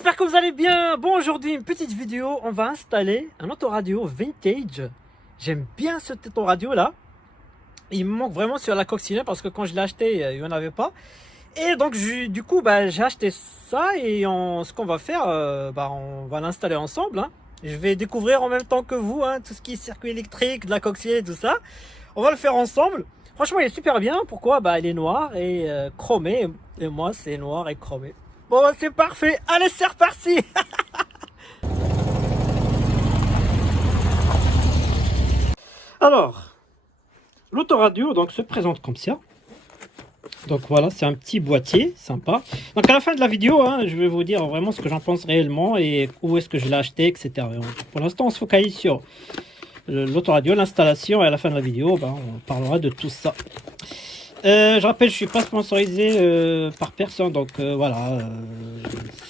j'espère que vous allez bien. Bon, aujourd'hui, une petite vidéo. On va installer un autoradio vintage. J'aime bien cet autoradio là. Il me manque vraiment sur la coccinelle parce que quand je l'ai acheté, il n'y en avait pas. Et donc, du coup, j'ai acheté ça et ce qu'on va faire, on va l'installer ensemble. Hein. Je vais découvrir en même temps que vous tout ce qui est circuit électrique, de la coccinelle, tout ça. On va le faire ensemble. Franchement, il est super bien. Pourquoi? Il est noir et chromé. Et moi, c'est noir et chromé. Bon, c'est parfait. Allez, c'est reparti. Alors, l'autoradio donc se présente comme ça. Donc voilà, c'est un petit boîtier sympa. Donc à la fin de la vidéo, je vais vous dire vraiment ce que j'en pense réellement et où est-ce que je l'ai acheté, etc. Pour l'instant, on se focalise sur l'autoradio, l'installation, et à la fin de la vidéo, on parlera de tout ça. Je rappelle, je suis pas sponsorisé par personne, donc voilà,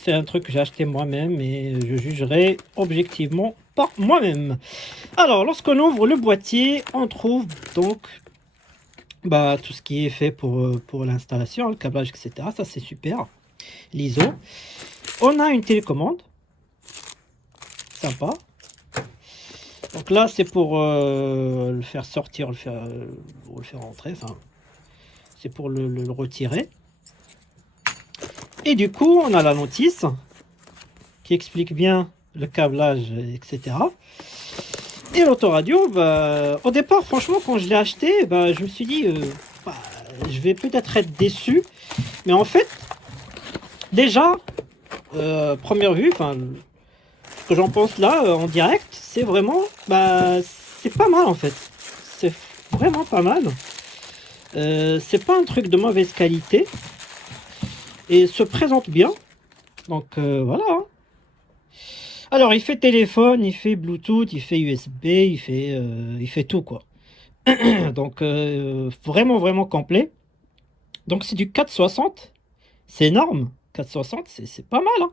c'est un truc que j'ai acheté moi-même et je jugerai objectivement par moi-même. Alors, lorsqu'on ouvre le boîtier, on trouve donc tout ce qui est fait pour l'installation, le câblage, etc. Ça, c'est super. L'ISO. On a une télécommande. Sympa. Donc là, c'est pour le faire sortir, le faire rentrer. Enfin, c'est pour le retirer. Et du coup, on a la notice qui explique bien le câblage, etc. Et l'autoradio, au départ, franchement, quand je l'ai acheté, je me suis dit, je vais peut-être être déçu. Mais en fait, déjà, première vue, ce que j'en pense là, en direct, c'est vraiment, c'est pas mal en fait. C'est vraiment pas mal. C'est pas un truc de mauvaise qualité. Et se présente bien. Donc voilà. Alors il fait téléphone, il fait Bluetooth, il fait USB, il fait tout quoi. Donc vraiment complet. Donc c'est du 460. C'est énorme. 460, c'est pas mal.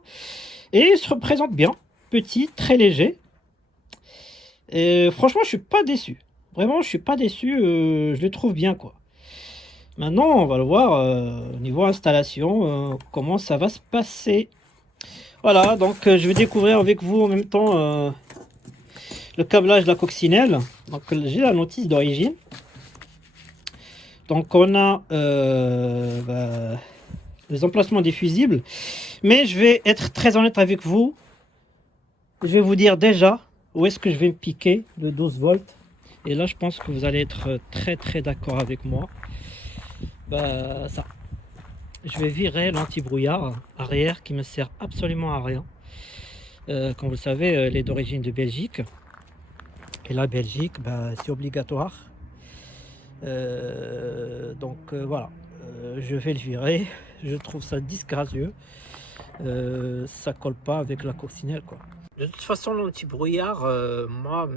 Et il se représente bien. Petit, très léger. Et franchement, je suis pas déçu. Vraiment, je suis pas déçu. Je le trouve bien quoi. Maintenant, on va le voir au niveau installation, comment ça va se passer. Voilà, donc je vais découvrir avec vous en même temps le câblage de la coccinelle. Donc j'ai la notice d'origine. Donc on a les emplacements des fusibles. Mais je vais être très honnête avec vous. Je vais vous dire déjà où est-ce que je vais me piquer le 12 volts. Et là, je pense que vous allez être très d'accord avec moi. Ça. Je vais virer l'anti-brouillard arrière qui me sert absolument à rien. Comme vous le savez, elle est d'origine de Belgique. Et la Belgique, c'est obligatoire. Voilà. Je vais le virer. Je trouve ça disgracieux. Ça colle pas avec la coccinelle, quoi. De toute façon, l'anti-brouillard, moi,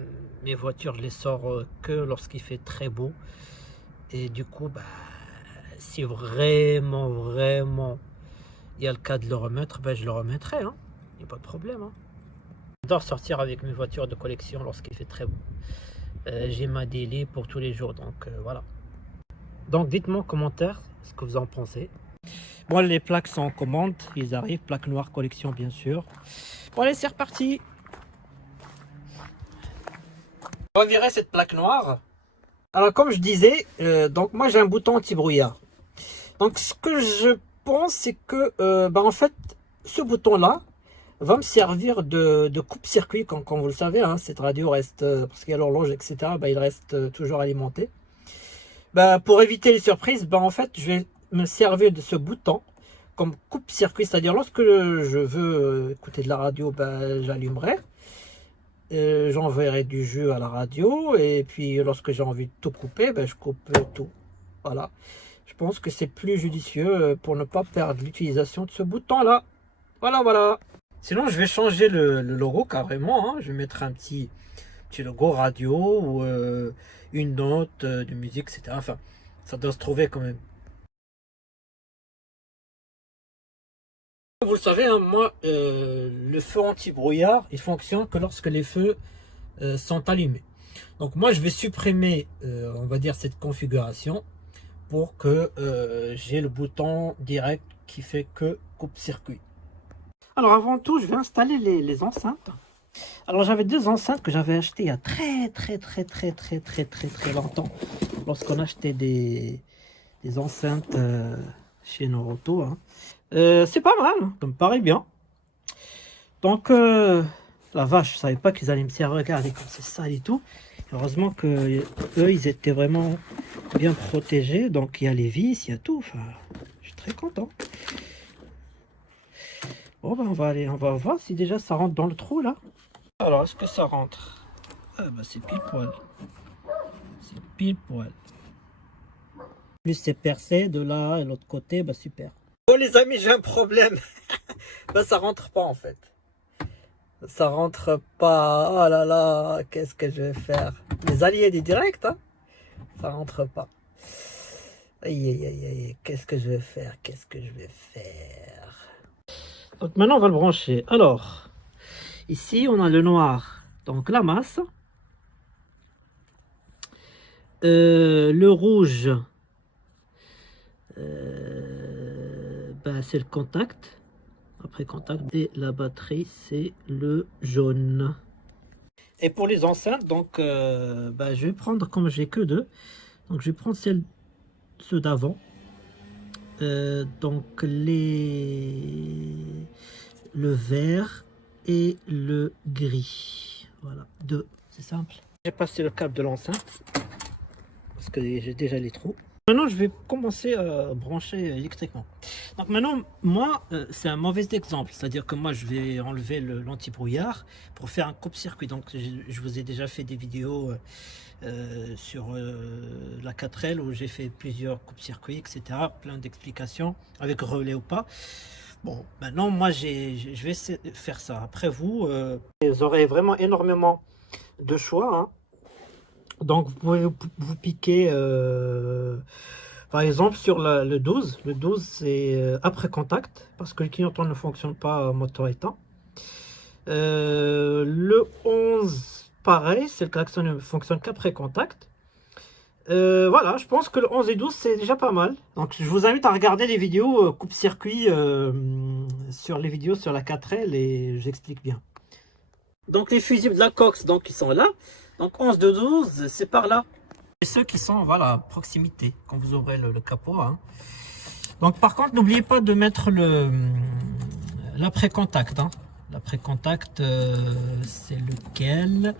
mes voitures, je les sors que lorsqu'il fait très beau. Et du coup, si vraiment il y a le cas de le remettre, je le remettrai. Il n'y a pas de problème. J'adore sortir avec mes voitures de collection lorsqu'il fait très beau. J'ai ma daily pour tous les jours, donc voilà. Donc dites-moi en commentaire ce que vous en pensez. Bon, les plaques sont en commande, ils arrivent, plaque noire collection bien sûr. Bon allez, c'est reparti. On va virer cette plaque noire. Alors comme je disais, donc moi j'ai un bouton anti-brouillard. Donc ce que je pense, c'est que en fait ce bouton là va me servir de coupe-circuit. Comme vous le savez, cette radio reste, parce qu'il y a l'horloge, etc., il reste toujours alimenté. Pour éviter les surprises, en fait je vais me servir de ce bouton comme coupe-circuit, c'est-à-dire lorsque je veux écouter de la radio, j'allumerai, j'enverrai du jus à la radio, et puis lorsque j'ai envie de tout couper, je coupe tout. Voilà, je pense que c'est plus judicieux pour ne pas perdre l'utilisation de ce bouton là. Voilà. Sinon je vais changer le logo carrément, je vais mettre un petit logo radio ou une note de musique, etc. Enfin, ça doit se trouver quand même. Vous le savez, moi, le feu anti-brouillard, il fonctionne que lorsque les feux sont allumés. Donc moi, je vais supprimer, on va dire, cette configuration pour que j'ai le bouton direct qui fait que coupe-circuit. Alors avant tout, je vais installer les enceintes. Alors j'avais deux enceintes que j'avais achetées il y a très longtemps. Lorsqu'on achetait des enceintes chez Noroto. Hein. C'est pas mal, hein, ça me paraît bien. Donc la vache, je savais pas qu'ils allaient me servir. Regardez comme c'est sale et tout. Heureusement que eux, ils étaient vraiment bien protégés. Donc il y a les vis, il y a tout. Enfin, je suis très content. Bon ben on va voir si déjà ça rentre dans le trou là. Alors est-ce que ça rentre? Ah bah c'est pile poil. C'est pile poil. Plus c'est percé de là et l'autre côté, bah super. Bon les amis, j'ai un problème. Bah ça rentre pas en fait. Ça rentre pas. Oh là là, qu'est-ce que je vais faire? Les alliés du direct, hein? Ça rentre pas. Aïe aïe aïe aïe, qu'est-ce que je vais faire? Qu'est-ce que je vais faire? Donc maintenant on va le brancher. Alors, ici on a le noir, donc la masse. Le rouge, ben, c'est le contact. Après contact, et la batterie c'est le jaune. Et pour les enceintes, donc ben, je vais prendre, comme j'ai que deux, donc je vais prendre ceux d'avant. Donc le vert et le gris. Voilà, deux, c'est simple. J'ai passé le câble de l'enceinte parce que j'ai déjà les trous. Maintenant, je vais commencer à brancher électriquement. Donc maintenant, moi, c'est un mauvais exemple. C'est-à-dire que moi, je vais enlever l'anti-brouillard pour faire un coupe-circuit. Donc, je vous ai déjà fait des vidéos sur la 4L où j'ai fait plusieurs coupe-circuits, etc. Plein d'explications avec relais ou pas. Bon, maintenant, moi, je vais faire ça. Après vous, vous aurez vraiment énormément de choix. Hein. Donc, vous pouvez vous piquer, par exemple, sur le 12. Le 12, c'est après contact, parce que le clignotant ne fonctionne pas moteur éteint. Le 11, pareil, c'est le klaxon ne fonctionne qu'après contact. Voilà, je pense que le 11 et 12, c'est déjà pas mal. Donc, je vous invite à regarder les vidéos coupe-circuit sur les vidéos sur la 4L et j'explique bien. Donc, les fusibles de la Cox, donc, ils sont là. Donc 11 de 12, c'est par là. Et ceux qui sont voilà, à proximité, quand vous ouvrez le capot. Hein. Donc par contre, n'oubliez pas de mettre l'après-contact. Hein. L'après-contact, c'est lequel?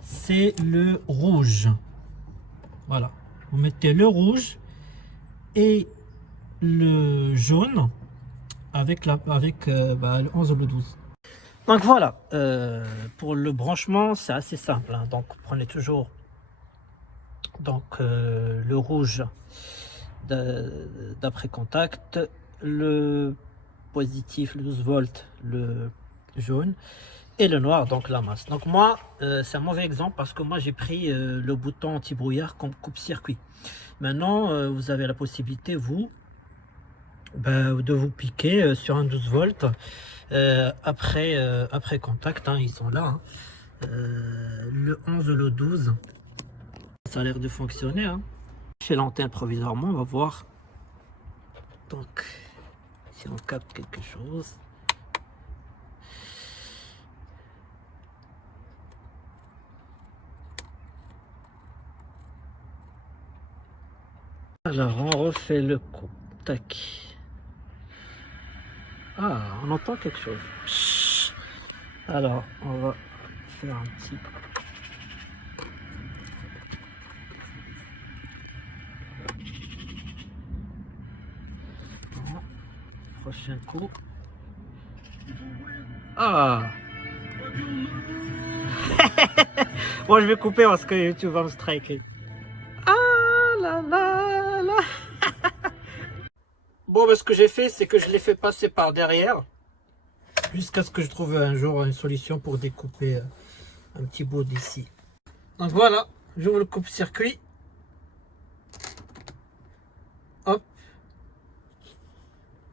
C'est le rouge. Voilà. Vous mettez le rouge et le jaune avec le 11 ou le 12. Donc voilà, pour le branchement, c'est assez simple. Hein. Donc prenez toujours donc, le rouge d'après contact, le positif, le 12 volts, le jaune, et le noir, donc la masse. Donc moi, c'est un mauvais exemple parce que moi j'ai pris le bouton anti-brouillard comme coupe-circuit. Maintenant, vous avez la possibilité, vous, de vous piquer sur un 12 volts après contact, hein, ils sont là. Hein. Le 11 le 12, ça a l'air de fonctionner. Hein. Chez l'antenne provisoirement, on va voir. Donc, si on capte quelque chose. Alors, on refait le coup. Tac. Ah, on entend quelque chose. Chut. Alors, on va faire un petit... Prochain coup. Ah. Bon, je vais couper parce que YouTube va me striker. Ah là là là. Bon, ben, ce que j'ai fait, c'est que je l'ai fait passer par derrière. Jusqu'à ce que je trouve un jour une solution pour découper un petit bout d'ici. Donc voilà, j'ouvre le coupe-circuit. Hop.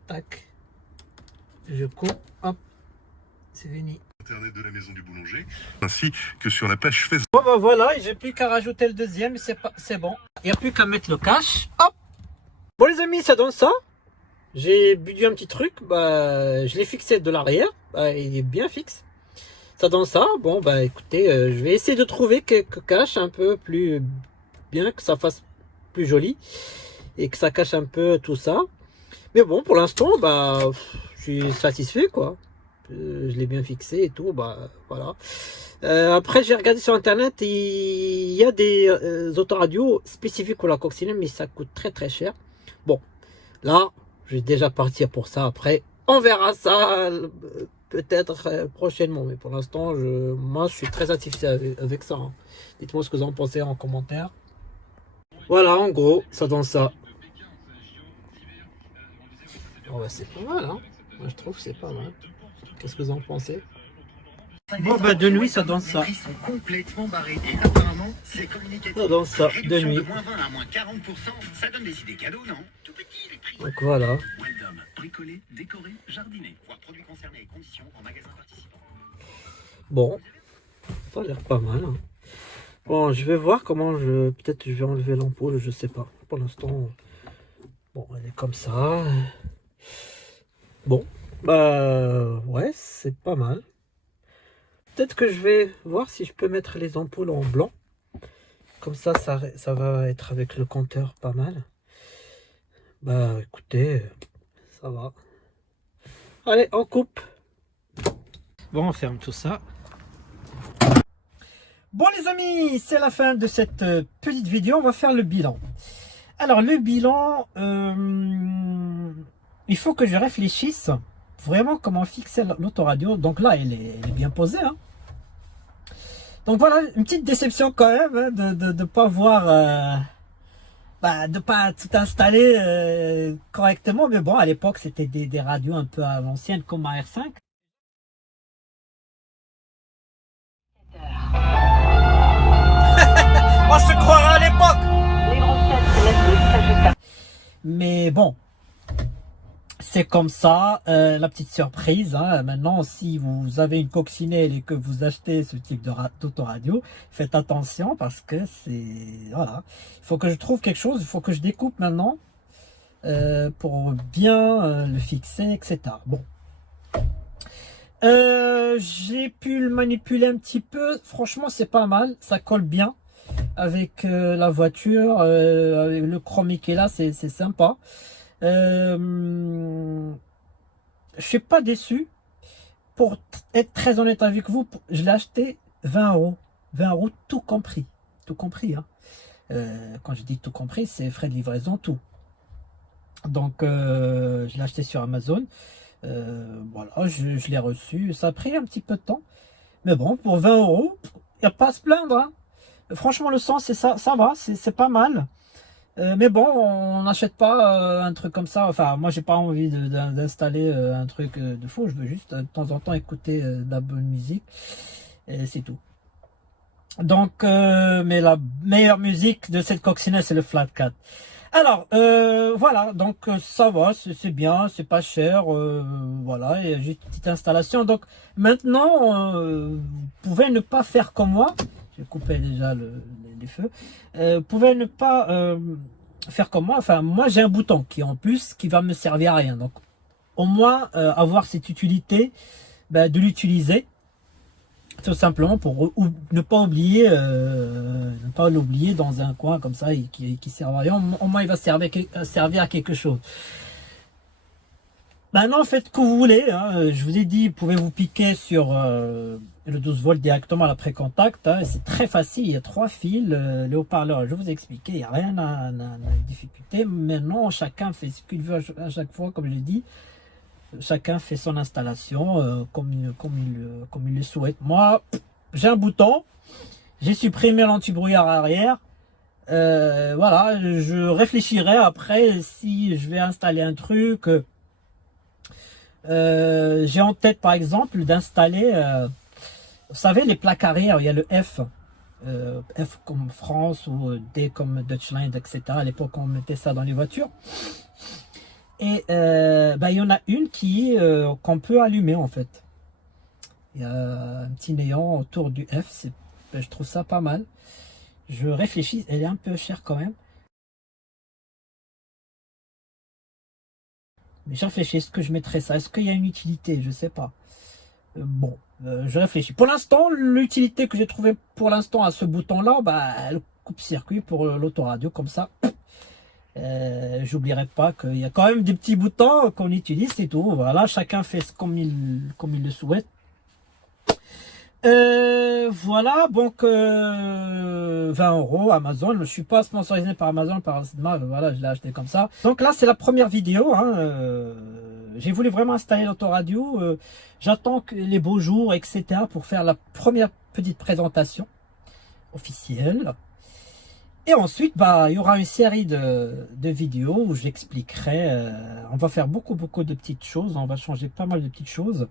Tac. Je coupe. Hop. C'est fini. Internet de la maison du boulanger, ainsi que sur la page Facebook. Bon ben voilà, j'ai plus qu'à rajouter le deuxième, c'est bon. Il n'y a plus qu'à mettre le cache. Hop. Bon les amis, ça donne ça. J'ai bugué un petit truc, bah, je l'ai fixé de l'arrière, bah, il est bien fixe. Ça donne ça. Bon, bah écoutez, je vais essayer de trouver quelques caches un peu plus bien, que ça fasse plus joli et que ça cache un peu tout ça. Mais bon, pour l'instant, bah, je suis satisfait, quoi. Je l'ai bien fixé et tout, bah voilà. Après, j'ai regardé sur internet, il y a des autoradios spécifiques pour la coccinelle, mais ça coûte très très cher. Bon, là, je vais déjà partir pour ça. Après, on verra ça peut-être prochainement, mais pour l'instant, moi, je suis très satisfait avec ça, hein. Dites-moi ce que vous en pensez en commentaire. Voilà, en gros, ça donne ça. Oh, bah, c'est pas mal, hein. Moi, je trouve que c'est pas mal. Qu'est-ce que vous en pensez? Bon, bah, de nuit, ça donne ça. Complètement barré. Et apparemment, c'est communicatif. Ça donne ça, de Réduction nuit. de moins 20 à moins 40%, ça donne des idées cadeaux, non? Tout petit, les prix. Donc voilà. Weldom, bricolé, décoré, jardiné. Voir produits concernés et conditions en magasin participant. Bon, ça a l'air pas mal, hein. Bon, je vais voir comment je... Peut-être je vais enlever l'ampoule, je sais pas. Pour l'instant, bon, elle est comme ça. Bon, bah ouais, c'est pas mal. Peut-être que je vais voir si je peux mettre les ampoules en blanc. Comme ça va être avec le compteur pas mal. Bah écoutez, ça va. Allez, on coupe. Bon, on ferme tout ça. Bon les amis, c'est la fin de cette petite vidéo. On va faire le bilan. Alors le bilan, il faut que je réfléchisse vraiment comment fixer l'autoradio. Donc là, elle est bien posée, hein. Donc voilà, une petite déception quand même, hein, de pas voir, de pas tout installer correctement. Mais bon, à l'époque, c'était des radios un peu à l'ancienne comme ma R5. On se croirait à l'époque. Les grosses têtes se laissent le stress juste. Mais bon, c'est comme ça, la petite surprise, hein. Maintenant, si vous avez une coccinelle et que vous achetez ce type d'autoradio, faites attention parce que c'est... Voilà. Il faut que je trouve quelque chose, il faut que je découpe maintenant pour bien le fixer, etc. Bon. J'ai pu le manipuler un petit peu. Franchement, c'est pas mal. Ça colle bien avec la voiture. Avec le chromique qui est là, c'est sympa. Je suis pas déçu. Pour être très honnête avec vous, je l'ai acheté 20 euros. 20 euros tout compris. Tout compris, hein. Quand je dis tout compris, c'est frais de livraison, tout. Donc, je l'ai acheté sur Amazon. Voilà, je l'ai reçu. Ça a pris un petit peu de temps. Mais bon, pour 20 euros, il n'y a pas à se plaindre, hein. Franchement, le son, ça va, c'est pas mal. Mais bon, on n'achète pas un truc comme ça. Enfin, moi, j'ai pas envie d'installer un truc de fou. Je veux juste de temps en temps écouter de la bonne musique. Et c'est tout. Donc, mais la meilleure musique de cette coccinelle, c'est le Flat 4. Alors, voilà, donc ça va, c'est bien, c'est pas cher, voilà, il y a juste une petite installation. Donc maintenant, vous pouvez ne pas faire comme moi. J'ai coupé déjà les feux. Vous pouvez ne pas faire comme moi. Enfin, moi j'ai un bouton qui en plus qui va me servir à rien. Donc au moins avoir cette utilité, de l'utiliser. Tout simplement pour ne pas oublier, ne pas l'oublier dans un coin comme ça et qui sert à rien. Au moins il va servir à quelque chose. Maintenant faites ce que vous voulez, hein. Je vous ai dit, vous pouvez vous piquer sur le 12 volts directement à la pré-contact, hein. C'est très facile, il y a 3 fils, les haut-parleurs, je vous ai expliqué, il n'y a rien à difficulté. Maintenant chacun fait ce qu'il veut à chaque fois, comme je l'ai dit. Chacun fait son installation comme il le souhaite. Moi, j'ai un bouton. J'ai supprimé l'anti-brouillard arrière. Voilà, je réfléchirai après si je vais installer un truc. J'ai en tête, par exemple, d'installer, vous savez, les plaques arrière, il y a le F. F comme France ou D comme Deutschland, etc. À l'époque, on mettait ça dans les voitures. Et il y en a une qu'on peut allumer en fait. Il y a un petit néon autour du F. Je trouve ça pas mal. Je réfléchis, elle est un peu chère quand même. Mais je réfléchis, est-ce que je mettrais ça? Est-ce qu'il y a une utilité? Je sais pas. Bon, je réfléchis. Pour l'instant, l'utilité que j'ai trouvée pour l'instant à ce bouton-là, bah, le coupe-circuit pour l'autoradio, comme ça. J'oublierai pas qu'il y a quand même des petts boutons qu'on utilise, c'est tout. Voilà, chacun fait comme il le souhaite. Voilà, donc 20 € Amazon. Je suis pas sponsorisé par Amazon, voilà, je l'ai acheté comme ça. Donc là, c'est la première vidéo. Hein, j'ai voulu vraiment installer l'autoradio. J'attends que les beaux jours, etc. pour faire la première petite présentation officielle. Et ensuite, bah, il y aura une série de vidéos où j'expliquerai. On va faire beaucoup de petites choses. On va changer pas mal de petites choses.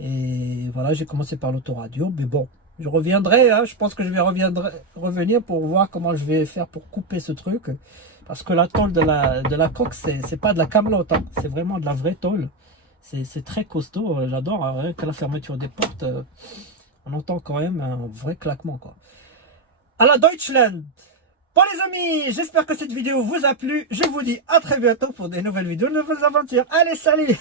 Et voilà, j'ai commencé par l'autoradio. Mais bon, je reviendrai. Hein, je pense que je vais revenir pour voir comment je vais faire pour couper ce truc. Parce que la tôle de la coque, c'est pas de la camelote. Hein, c'est vraiment de la vraie tôle. C'est très costaud. J'adore. Rien que la fermeture des portes, on entend quand même un vrai claquement, quoi. À la Deutschland. Bon les amis, j'espère que cette vidéo vous a plu. Je vous dis à très bientôt pour des nouvelles vidéos, de nouvelles aventures. Allez, salut.